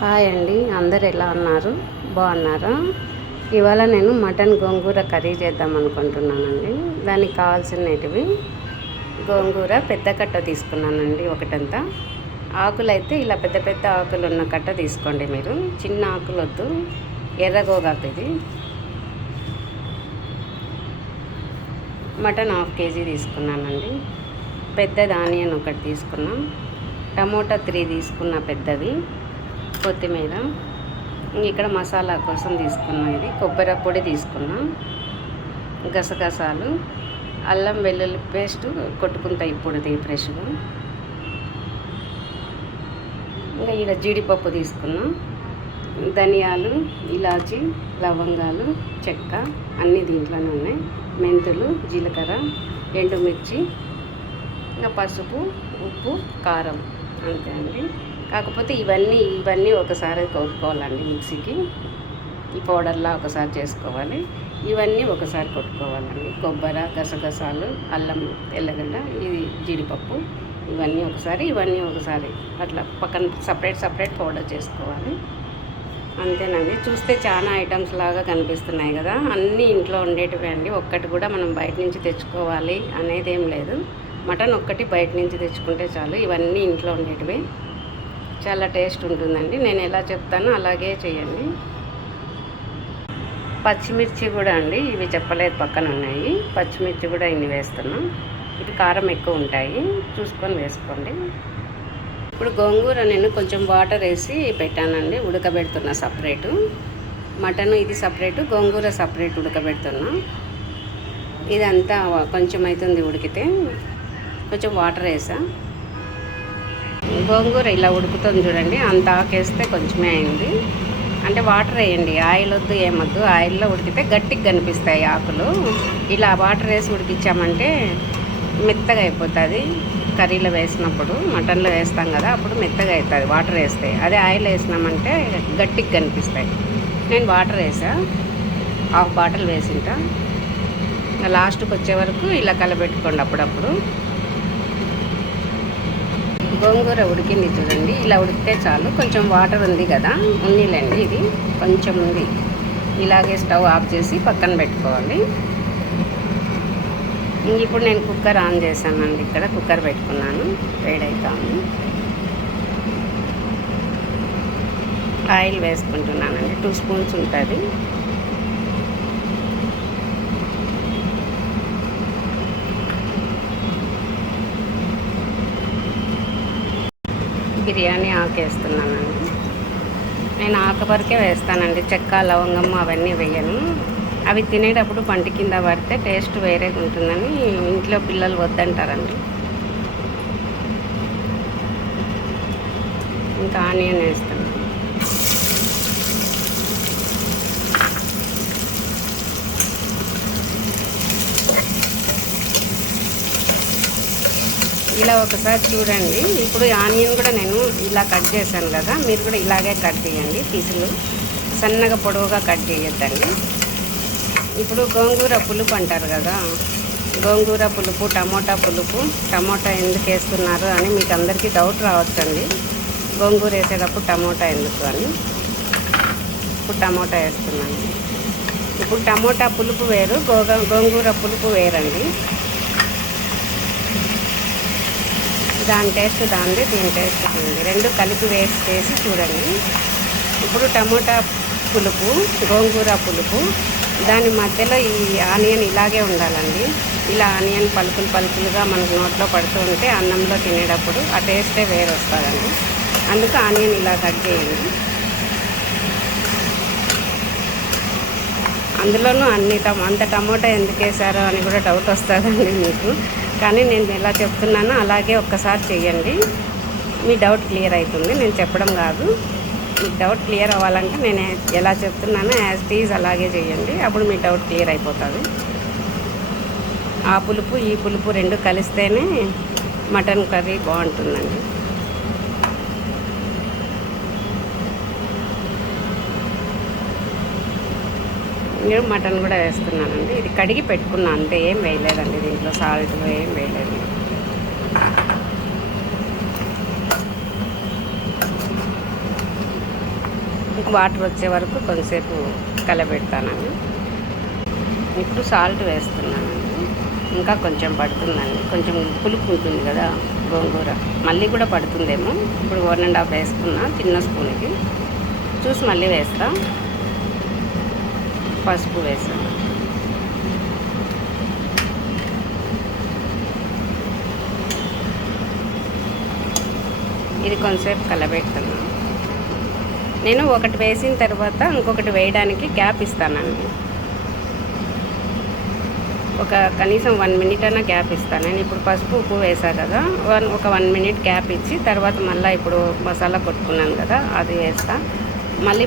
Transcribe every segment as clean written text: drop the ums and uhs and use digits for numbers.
Hi అండి, అందరు ఎలా ఉన్నారు? బాగున్నారా? ఇవాళ నేను మటన్ గోంగూర కర్రీ చేద్దాం అనుకుంటున్నానండి. దానికి కావాల్సినవి గోంగూర పెద్ద కట్ట తీసుకున్నానండి, ఒకటంతా. ఆకులు అయితే ఇలా పెద్ద పెద్ద ఆకులు ఉన్న కట్ట తీసుకోండి మీరు, చిన్న ఆకులు వద్దు. ఎర్ర గోగాకు ఇది. మటన్ 1/2 kg తీసుకున్నానండి. పెద్దది ఆనియన్ ఒకటి తీసుకున్నాం. టమోటా 3 తీసుకున్న పెద్దవి. కొత్తిమీర. ఇక్కడ మసాలా కోసం తీసుకున్నాం. ఇది కొబ్బరి పొడి తీసుకున్నాం. గసగసాలు, అల్లం వెల్లుల్లి పేస్ట్ కొట్టుకుంటాయి ఇప్పుడు ఫ్రెష్గా. ఇంకా ఇక్కడ జీడిపప్పు తీసుకున్నాం. ధనియాలు, ఇలాచి, లవంగాలు, చెక్క అన్నీ దీంట్లోనే ఉన్నాయి. మెంతులు, జీలకర్ర, ఎండుమిర్చి, ఇంకా పసుపు, ఉప్పు, కారం, అంతే అండి. కాకపోతే ఇవన్నీ ఒకసారి కొట్టుకోవాలండి మిక్సీకి. ఈ పౌడర్లా ఒకసారి చేసుకోవాలి. ఇవన్నీ ఒకసారి కొట్టుకోవాలండి. కొబ్బరి, గసగసాలు, అల్లం, తెల్లగడ్డ, ఇది జీడిపప్పు, ఇవన్నీ ఒకసారి అట్లా పక్కన సపరేట్ పౌడర్ చేసుకోవాలి. అంతేనండి. చూస్తే చాలా ఐటమ్స్ లాగా కనిపిస్తున్నాయి కదా, అన్నీ ఇంట్లో ఉండేటివే అండి. ఒక్కటి కూడా మనం బయట నుంచి తెచ్చుకోవాలి అనేది ఏం లేదు. మటన్ ఒక్కటి బయట నుంచి తెచ్చుకుంటే చాలు. ఇవన్నీ ఇంట్లో ఉండేటివే. చాలా టేస్ట్ ఉంటుందండి. నేను ఎలా చెప్తానో అలాగే చేయండి. పచ్చిమిర్చి కూడా అండి, ఇవి చెప్పలేదు పక్కన ఉన్నాయి. పచ్చిమిర్చి కూడా ఇన్ని వేస్తున్నాం. ఇది కారం ఎక్కువ ఉంటాయి, చూసుకొని వేసుకోండి. ఇప్పుడు గోంగూర నేను కొంచెం వాటర్ వేసి పెట్టానండి, ఉడకబెడుతున్నా సపరేటు. మటన్ ఇది సపరేటు, గోంగూర సపరేట్ ఉడకబెడుతున్నా. ఇదంతా కొంచెం అవుతుంది ఉడికితే, కొంచెం వాటర్ వేసా. గోంగూర ఇలా ఉడుకుతుంది చూడండి, అంత ఆకేస్తే కొంచెమే అయింది. అంటే వాటర్ వేయండి, ఆయిల్ వద్దు, ఏమొద్దు. ఆయిల్లో ఉడికితే గట్టిగా కనిపిస్తాయి ఆకులు. ఇలా వాటర్ వేసి ఉడికించామంటే మెత్తగా అయిపోతుంది. కర్రీలో వేసినప్పుడు, మటన్లో వేస్తాం కదా, అప్పుడు మెత్తగా అవుతుంది వాటర్ వేస్తే. అదే ఆయిల్ వేసినామంటే గట్టిగా కనిపిస్తాయి. నేను వాటర్ వేసా, 1/2 బాటిల్ వేసింటా. లాస్ట్కి వచ్చే వరకు ఇలా కలబెట్టుకోండి అప్పుడప్పుడు. గోంగూర ఉడికింది చూడండి, ఇలా ఉడికితే చాలు. కొంచెం వాటర్ ఉంది కదా, ఉన్నీలేండి, ఇది కొంచెం ఉంది. ఇలాగే స్టవ్ ఆఫ్ చేసి పక్కన పెట్టుకోవాలి. ఇప్పుడు నేను కుక్కర్ ఆన్ చేశానండి. ఇక్కడ కుక్కర్ పెట్టుకున్నాను, వేడవుతాను. ఆయిల్ వేసుకుంటున్నానండి, 2 స్పూన్స్ ఉంటుంది. బిర్యానీ ఆకు వేస్తున్నానండి. నేను ఆకు వరకే వేస్తానండి, చెక్క, లవంగం అవన్నీ వేయను. అవి తినేటప్పుడు పంటి కింద పడితే టేస్ట్ వేరేగా ఉంటుందని ఇంట్లో పిల్లలు వద్దంటారండి. ఇంకా ఆనియన్ వేస్తాను. ఇలా ఒకసారి చూడండి. ఇప్పుడు ఆనియన్ కూడా నేను ఇలా కట్ చేశాను కదా, మీరు కూడా ఇలాగే కట్ చేయండి. పీసులు సన్నగా పొడవుగా కట్ చేయొద్దండి. ఇప్పుడు గోంగూర పులుపు అంటారు కదా, గోంగూర పులుపు, టమోటా పులుపు. టమోటా ఎందుకు వేస్తున్నారు అని మీకు అందరికీ డౌట్ రావచ్చండి. గోంగూర వేసేటప్పుడు టమోటా ఎందుకు అని. ఇప్పుడు టమోటా వేస్తున్నాను. ఇప్పుడు టమోటా పులుపు వేరు, గోంగూర పులుపు వేరండి. దాని టేస్ట్ దాంది, దీని టేస్ట్ దీనిది. రెండు కలిపి వేసి చూడండి. ఇప్పుడు టమోటా పులుపు, గోంగూర పులుపు, దాని మధ్యలో ఈ ఆనియన్ ఇలాగే ఉండాలండి. ఇలా ఆనియన్ పలుకులుగా మనకు నోట్లో పడుతూ ఉంటే అన్నంలో తినేటప్పుడు ఆ టేస్టే వేరు వస్తుందండి. అందుకు ఆనియన్ ఇలా కట్ చేయండి. అందులోనూ అంత టమోటా ఎందుకు వేసారో అని కూడా డౌట్ వస్తుందండి మీకు. కానీ నేను ఎలా చెప్తున్నానో అలాగే ఒక్కసారి చేయండి, మీ డౌట్ క్లియర్ అవుతుంది. నేను చెప్పడం కాదు, మీకు డౌట్ క్లియర్ అవ్వాలంటే నేను ఎలా చెప్తున్నానో యాజ్ ఇట్ ఈజ్ అలాగే చేయండి. అప్పుడు మీ డౌట్ క్లియర్ అయిపోతుంది. ఆ పులుపు ఈ పులుపు రెండు కలిస్తేనే మటన్ కర్రీ బాగుంటుందండి. నేను మటన్ కూడా వేస్తున్నానండి. ఇది కడిగి పెట్టుకున్నా అంతే, ఏం వేయలేదండి దీంట్లో, సాల్ట్ ఏం వేయలేదు. వాటర్ వచ్చే వరకు కొంతసేపు కలబెడతానండి. ఇప్పుడు సాల్ట్ వేస్తున్నానండి. ఇంకా కొంచెం పడుతుందండి, కొంచెం పులుపు ఉంటుంది కదా గోంగూర, మళ్ళీ కూడా పడుతుందేమో. ఇప్పుడు 1½ వేసుకున్నా చిన్న స్పూన్కి, చూసి మళ్ళీ వేస్తా. పసుపు వేస్తాను. ఇది కొంతసేపు కలబెడుతున్నా. నేను ఒకటి వేసిన తర్వాత ఇంకొకటి వేయడానికి గ్యాప్ ఇస్తానండి. కనీసం 1 మినిట్ అయినా గ్యాప్ ఇస్తాను. నేను ఇప్పుడు పసుపు ఉప్పు వేసా కదా, ఒక 1 మినిట్ గ్యాప్ ఇచ్చి తర్వాత మళ్ళీ ఇప్పుడు మసాలా కొట్టుకున్నాను కదా అది వేస్తా. మళ్ళీ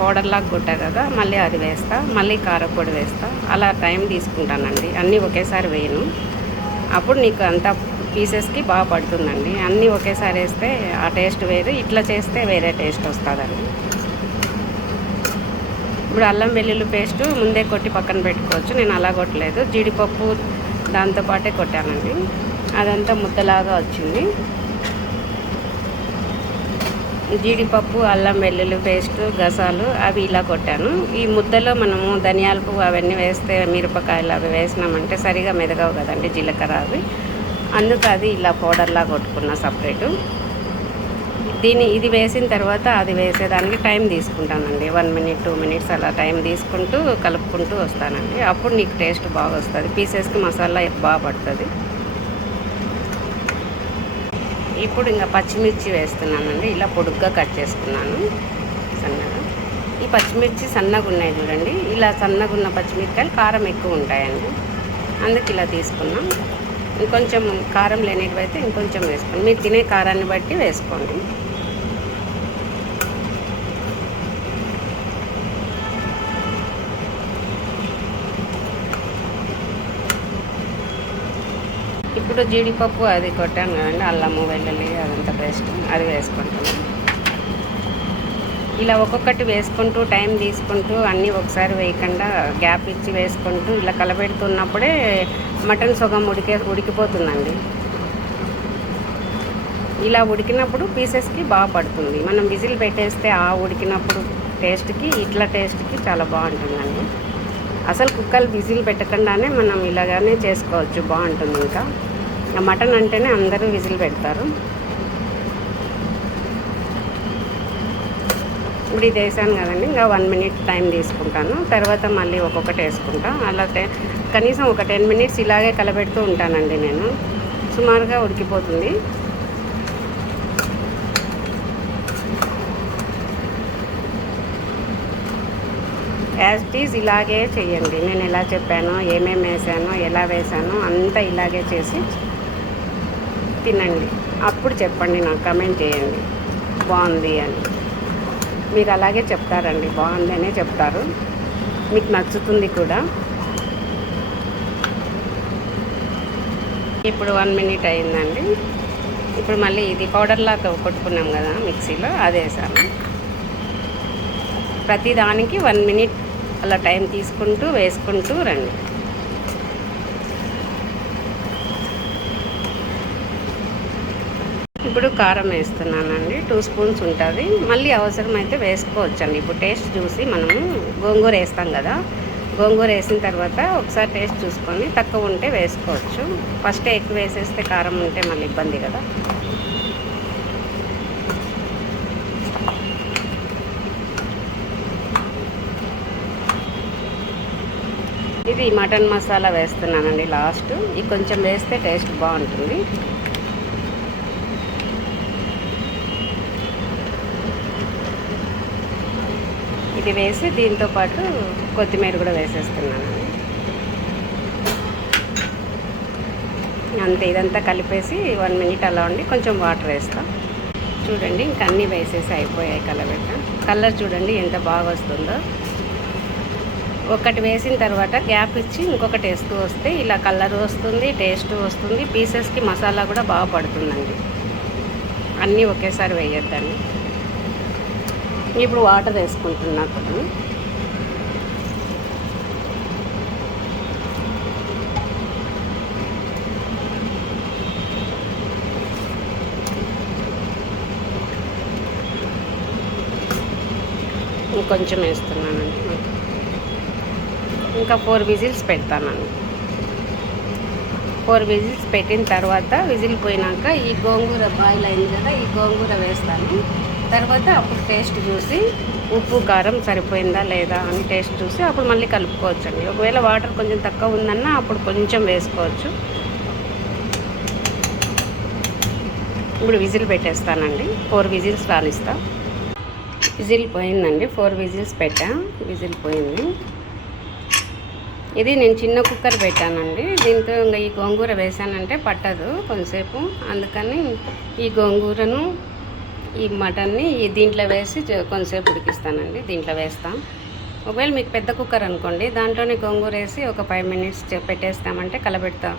పౌడర్లాగా కొట్టా కదా, మళ్ళీ అది వేస్తా. మళ్ళీ కారపొడి వేస్తా. అలా టైం తీసుకుంటానండి. అన్నీ ఒకేసారి వేయను. అప్పుడు నీకు అంత పీసెస్కి బాగా పడుతుందండి. అన్నీ ఒకేసారి వేస్తే ఆ టేస్ట్ వేరు, ఇట్లా చేస్తే వేరే టేస్ట్ వస్తుందండి. ఇప్పుడు అల్లం వెల్లుల్లి పేస్టు ముందే కొట్టి పక్కన పెట్టుకోవచ్చు. నేను అలా కొట్టలేదు, జీడిపప్పు దాంతోపాటే కొట్టానండి. అదంతా ముద్దలాగా వచ్చింది. జీడిపప్పు, అల్లం వెల్లుల్లి పేస్టు, గసాలు అవి ఇలా కొట్టాను. ఈ ముద్దలో మనము ధనియాల పువ్వు అవన్నీ వేస్తే, మిరపకాయలు అవి వేసినామంటే సరిగా మెదగవు కదండి, జీలకర్ర అవి. అందుకు అది ఇలా పౌడర్లా కొట్టుకున్నా సపరేటు. ఇది వేసిన తర్వాత అది వేసేదానికి టైం తీసుకుంటానండి. 1 మినిట్ 2 మినిట్స్ అలా టైం తీసుకుంటూ కలుపుకుంటూ వస్తానండి. అప్పుడు నీకు టేస్ట్ బాగా వస్తుంది, పీసెస్కి మసాలా బాగా పడుతుంది. ఇప్పుడు ఇంకా పచ్చిమిర్చి వేస్తున్నానండి. ఇలా పొడుగ్గా కట్ చేసుకున్నాను సన్నగా. ఈ పచ్చిమిర్చి సన్నగా ఉన్నాయి చూడండి. ఇలా సన్నగా ఉన్న పచ్చిమిరకాయలు కారం ఎక్కువ ఉంటాయండి, అందుకు ఇలా తీసుకున్నాం. ఇంకొంచెం కారం లేనివైతే ఇంకొంచెం వేసుకోండి, మీరు తినే కారాన్ని బట్టి వేసుకోండి. ఇప్పుడు జీడిపప్పు అది కొట్టాను కదండి, అల్లము వెల్లుల్లి అదంతా పేస్ట్ అది వేసుకుంటున్నాను. ఇలా ఒక్కొక్కటి వేసుకుంటూ టైం తీసుకుంటూ అన్నీ ఒకసారి వేయకుండా గ్యాప్ ఇచ్చి వేసుకుంటూ ఇలా కలబెడుతున్నప్పుడే మటన్ సగం ఉడికిపోతుందండి. ఇలా ఉడికినప్పుడు పీసెస్కి బాగా పడుతుంది. మనం విజిల్ పెట్టేస్తే ఆ ఉడికినప్పుడు టేస్ట్కి ఇట్లా టేస్ట్కి చాలా బాగుంటుందండి. అసలు కుక్కలు విజిల్ పెట్టకుండానే మనం ఇలాగానే చేసుకోవచ్చు, బాగుంటుంది. ఇంకా మటన్ అంటేనే అందరూ విజిల్ పెడతారు. ఇప్పుడు ఇది వేసాను కదండి, ఇంకా 1 మినిట్ టైం తీసుకుంటాను. తర్వాత మళ్ళీ ఒక్కొక్కటి వేసుకుంటా. అలా కనీసం ఒక 10 మినిట్స్ ఇలాగే కలబెడుతూ ఉంటానండి. నేను సుమారుగా ఉడికిపోతుంది. యాజ్ ఇట్ ఈజ్ ఇలాగే చేయండి. నేను ఎలా చెప్పానో, ఏమేమి వేసానో, ఎలా వేసానో అంతా ఇలాగే చేసి తినండి. అప్పుడు చెప్పండి, నాకు కమెంట్ చేయండి బాగుంది అని. మీరు అలాగే చెప్తారండి, బాగుంది అనే చెప్తారు, మీకు నచ్చుతుంది కూడా. ఇప్పుడు 1 మినిట్ అయిందండి. ఇప్పుడు మళ్ళీ ఇది పౌడర్లాగా కొట్టుకున్నాం కదా మిక్సీలో, అది వేసాను. ప్రతిదానికి 1 మినిట్ అలా టైం తీసుకుంటూ వేసుకుంటూ రండి. ఇప్పుడు కారం వేస్తున్నానండి. 2 స్పూన్స్ ఉంటుంది, మళ్ళీ అవసరమైతే వేసుకోవచ్చండి. ఇప్పుడు టేస్ట్ చూసి మనము గోంగూర వేస్తాం కదా, గోంగూర వేసిన తర్వాత ఒకసారి టేస్ట్ చూసుకొని తక్కువ ఉంటే వేసుకోవచ్చు. ఫస్టే ఎక్కువ వేసేస్తే కారం ఉంటే మళ్ళీ ఇబ్బంది కదా. ఇది మటన్ మసాలా వేస్తున్నానండి లాస్ట్. ఇది కొంచెం వేస్తే టేస్ట్ బాగుంటుంది. ఇది వేసి దీంతోపాటు కొత్తిమీర కూడా వేసేస్తున్నానండి. అంతే, ఇదంతా కలిపేసి 1 మినిట్ అలా ఉండి కొంచెం వాటర్ వేస్తాం. చూడండి, ఇంక అన్నీ వేసేసి అయిపోయాయి. కలర్ చూడండి ఎంత బాగా వస్తుందో. ఒకటి వేసిన తర్వాత గ్యాప్ ఇచ్చి ఇంకొకటి వేస్తూ వస్తే ఇలా కలర్ వస్తుంది, టేస్ట్ వస్తుంది, పీసెస్కి మసాలా కూడా బాగా పడుతుందండి. అన్నీ ఒకేసారి వేయొద్దండి. ఇప్పుడు వాటర్ వేసుకుంటున్నా కూడా. ఇంకొంచెం వేస్తున్నానండి. ఇంకా 4 విజిల్స్ పెడతానండి. 4 విజిల్స్ పెట్టిన తర్వాత విజిల్ పోయినాక ఈ గోంగూర బాయిల్ అయింది కదా, ఈ గోంగూర వేస్తాను. తర్వాత అప్పుడు టేస్ట్ చూసి ఉప్పు కారం సరిపోయిందా లేదా అని టేస్ట్ చూసి అప్పుడు మళ్ళీ కలుపుకోవచ్చండి. ఒకవేళ వాటర్ కొంచెం తక్కువ ఉందన్నా అప్పుడు కొంచెం వేసుకోవచ్చు. ఇప్పుడు విజిల్ పెట్టేస్తానండి. 4 విజిల్స్ రానిస్తా. విజిల్ పోయిందండి. 4 విజిల్స్ పెట్టా, విజిల్ పోయింది. ఇది నేను చిన్న కుక్కర్ పెట్టానండి. దీంతో ఇంకా ఈ గోంగూర వేసానంటే పట్టదు కొంతసేపు, అందుకని ఈ గోంగూరను ఈ మటన్ని దీంట్లో వేసి కొంతసేపు ఉడికిస్తానండి. దీంట్లో వేస్తాం. ఒకవేళ మీకు పెద్ద కుక్కర్ అనుకోండి, దాంట్లోనే గోంగూర వేసి ఒక 5 మినిట్స్ పెట్టేస్తామంటే కలబెడతా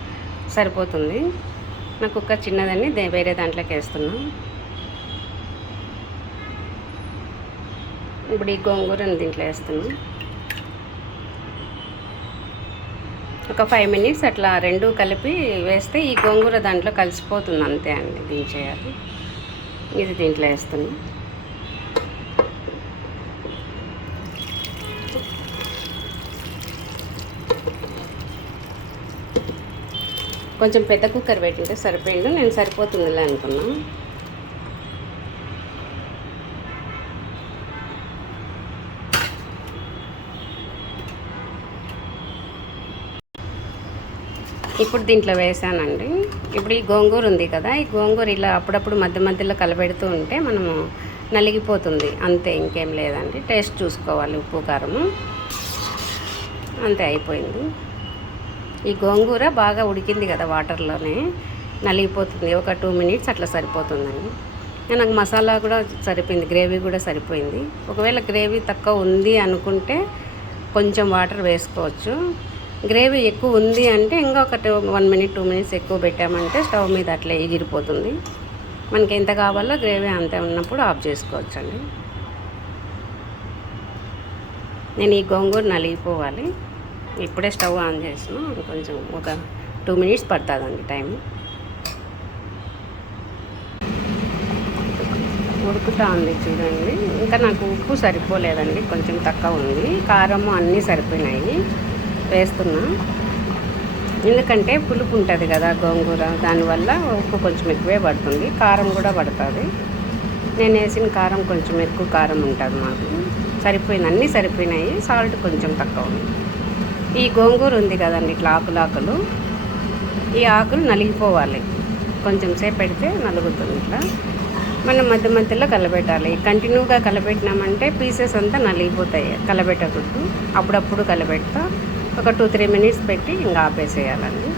సరిపోతుంది. నా కుక్కర్ చిన్నదని వేరే దాంట్లోకి వేస్తున్నాం. ఇప్పుడు ఈ గోంగూరని దీంట్లో వేస్తున్నాం. ఒక 5 మినిట్స్ అట్లా రెండు కలిపి వేస్తే ఈ గోంగూర దాంట్లో కలిసిపోతుంది, అంతే అండి. దించేయాలి. ఇది దీంట్లో వేస్తున్నాం. కొంచెం పెద్ద కుక్కర్ పెట్టింటే సరిపోయింది, నేను సరిపోతుందిలే అనుకున్నా. ఇప్పుడు దీంట్లో వేసానండి. ఇప్పుడు ఈ గోంగూర ఉంది కదా, ఈ గోంగూర ఇలా అప్పుడప్పుడు మధ్య మధ్యలో కలబెడుతూ ఉంటే మనము నలిగిపోతుంది, అంతే, ఇంకేం లేదండి. టేస్ట్ చూసుకోవాలి, ఉప్పు కారము, అంతే, అయిపోయింది. ఈ గోంగూర బాగా ఉడికింది కదా వాటర్లోనే, నలిగిపోతుంది. ఒక 2 మినిట్స్ అట్లా సరిపోతుందండి. నాకు మసాలా కూడా సరిపోయింది, గ్రేవీ కూడా సరిపోయింది. ఒకవేళ గ్రేవీ తక్కువ ఉంది అనుకుంటే కొంచెం వాటర్ వేసుకోవచ్చు. గ్రేవీ ఎక్కువ ఉంది అంటే ఇంకా ఒక 1 మినిట్ 2 మినిట్స్ ఎక్కువ పెట్టామంటే స్టవ్ మీద అట్లా ఎగిరిపోతుంది. మనకి ఎంత కావాలో గ్రేవీ అంతే ఉన్నప్పుడు ఆఫ్ చేసుకోవచ్చండి. నేను ఈ గోంగూర నలిగిపోవాలి, ఇప్పుడే స్టవ్ ఆన్ చేసిన. కొంచెం ఒక 2 మినిట్స్ పడుతుందండి టైం. ఉడుకుతా ఉంది చూడండి. ఇంకా నాకు ఉప్పు సరిపోలేదండి, కొంచెం తక్కువ ఉంది. కారము అన్నీ సరిపోయినాయి, వేస్తున్నా. ఎందుకంటే పులుపు ఉంటుంది కదా గోంగూర, దానివల్ల ఉప్పు కొంచెం ఎక్కువే పడుతుంది, కారం కూడా పడుతుంది. నేను వేసిన కారం కొంచెం ఎక్కువ కారం ఉంటుంది మాకు. సరిపోయింది, అన్నీ సరిపోయినాయి. సాల్ట్ కొంచెం తక్కువ ఉంది. ఈ గోంగూర ఉంది కదండి, ఇట్లా ఆకులు, ఈ ఆకులు నలిగిపోవాలి. కొంచెం సేపు పెడితే నలుగుతుంది. ఇట్లా మనం మధ్య మధ్యలో కలబెట్టాలి. కంటిన్యూగా కలబెట్టినామంటే పీసెస్ అంతా నలిగిపోతాయి. కలబెట్టకూడదు, అప్పుడప్పుడు కలబెడతా. ఒక 2-3 మినిట్స్ పెట్టి ఇంకా ఆపేసేయాలండి.